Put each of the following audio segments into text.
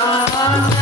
K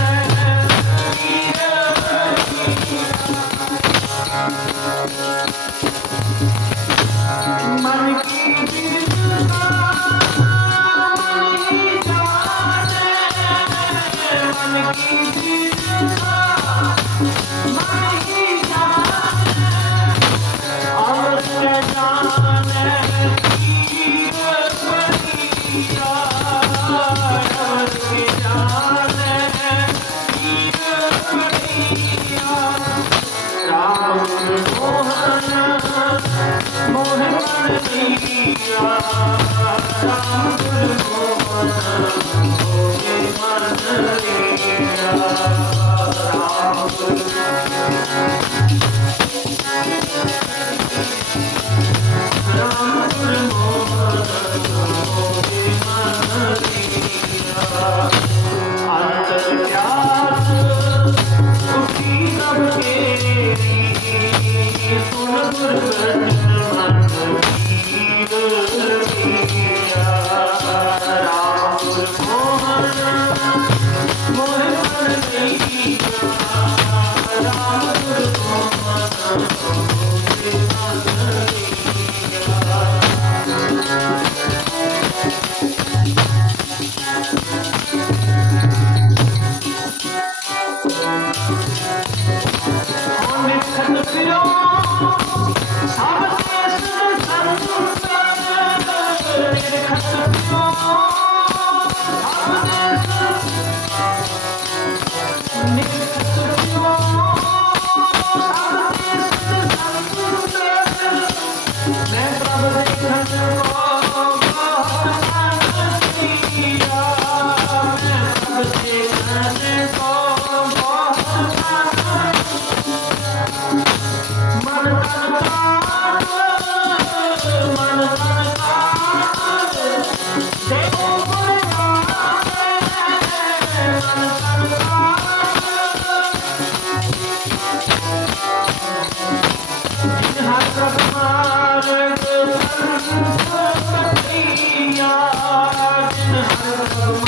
Gracias.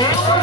Oh,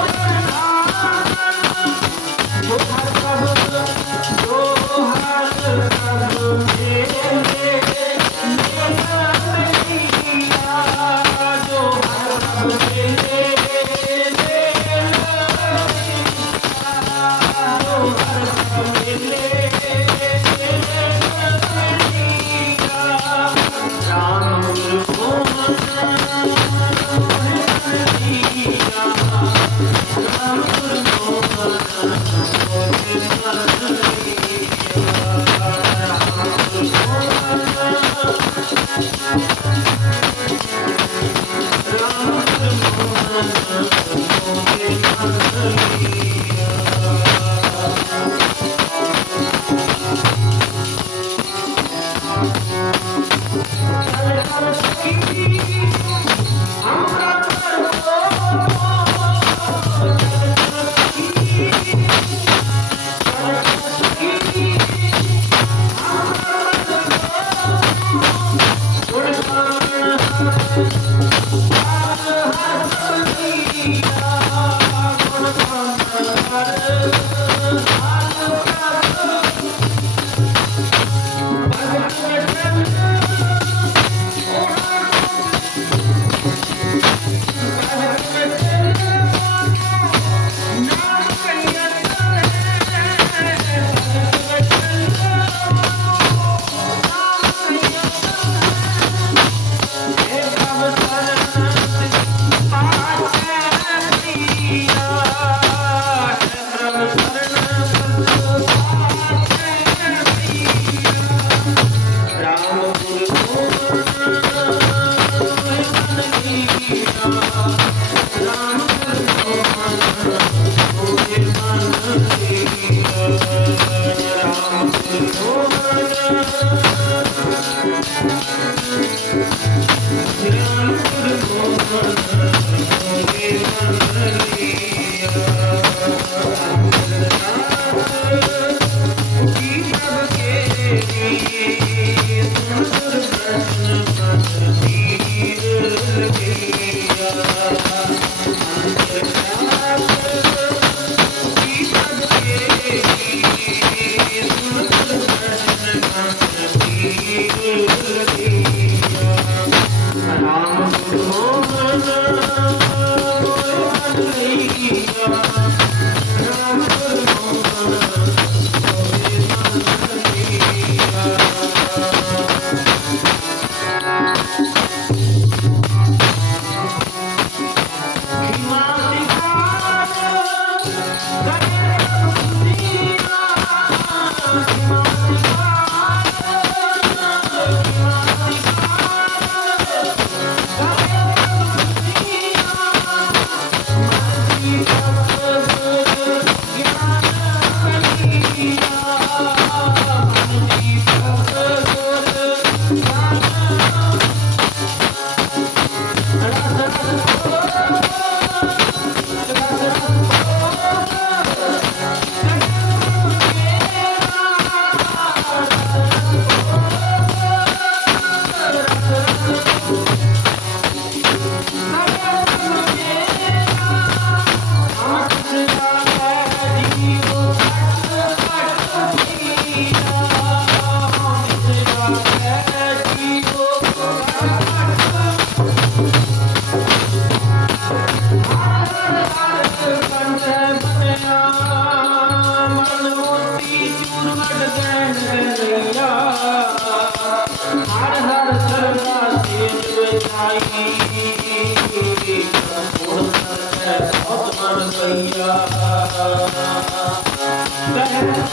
Yeah.